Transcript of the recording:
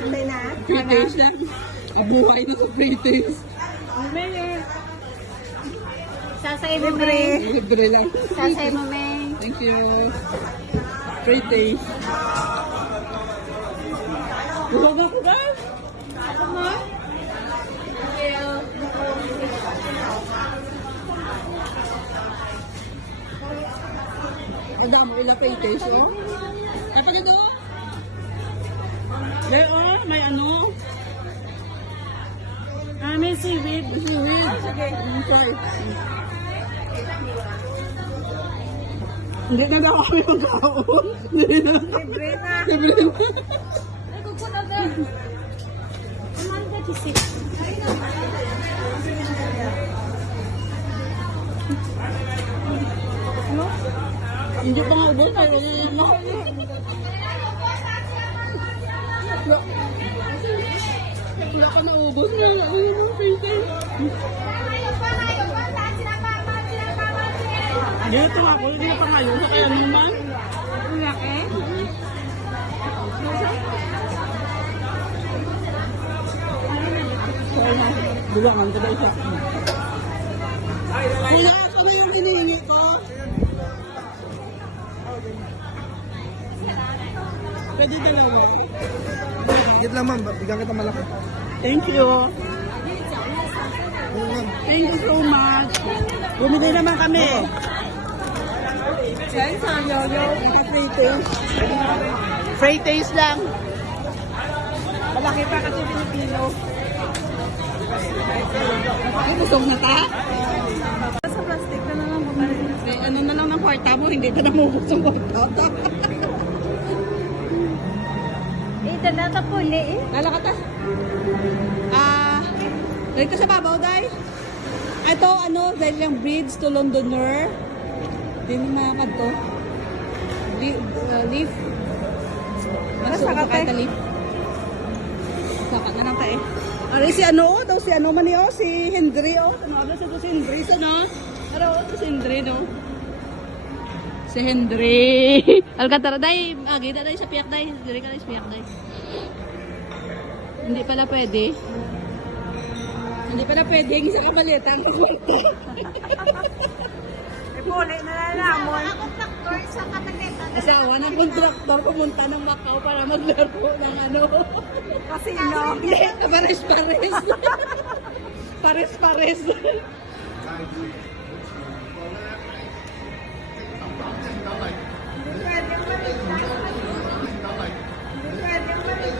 Hindi na. Free taste lang. Abuhay na sa free taste. Sasay mo, Libre. May. Libre lang. Sasay mo, May. Thank you. Free taste. Busog ako guys. Ako mo? Thank you. Madami ilang free taste, oh. Kapag ito, may ano? May seaweed. Seaweed. Sige. Try. Hindi na daw kami magkaon. Libre na. Libre na. Nagkukot agad. Kumain ka, Chisik. Ano? Hindi pa nga ubos. Pero wala naman. Wala ka na ubos na. Wala ka na free taste. Dito ako. Hindi na pa ngayon. Sa kaya naman. Ang laki? Sorry na. Dulangan ka daw siya. Kuya, ano yung hinihingi ko? Pwede dalawa. Higit lang ma'am, bigyan kita malaki. Thank you. Oo ma'am. Thank you so much. Bumili naman kami. Yan, sa yoyo. Free taste. Free taste lang. Malaki pa kasi Pilipino. Ay, busog na ta? Sa plastic na lang bumalik. Eh, ano na lang ng kwarta mo, hindi ka na mubos ang kwarta. Danata puli eh. Lalaka ta. Dahil ka sa babaw, day. Ito, ano, dahil yung bridge to Londoner. Hindi na makakad to. Leaf. Masaka Masaka tayo. leaf. Sakat na lang tayo. Ari si ano, daw si ano man niyo, si Hendry, oh. Ano sa si Hendry, no? Ano, si Hendry, no? Si Hendry. Alcantara, day. Agita, day, sa piyak, day. Hendry ka, day, sa piyak, day. Hindi pala pwede. Hindi pala pwede. Ang isang kabalita ang kabalita. Puli na lalamon. Ako factor sa katageta. Asawa ng kontraktor pumunta ng Macau para maglaro ng ano. Casino. Pares-pares. Pares-pares. Pwede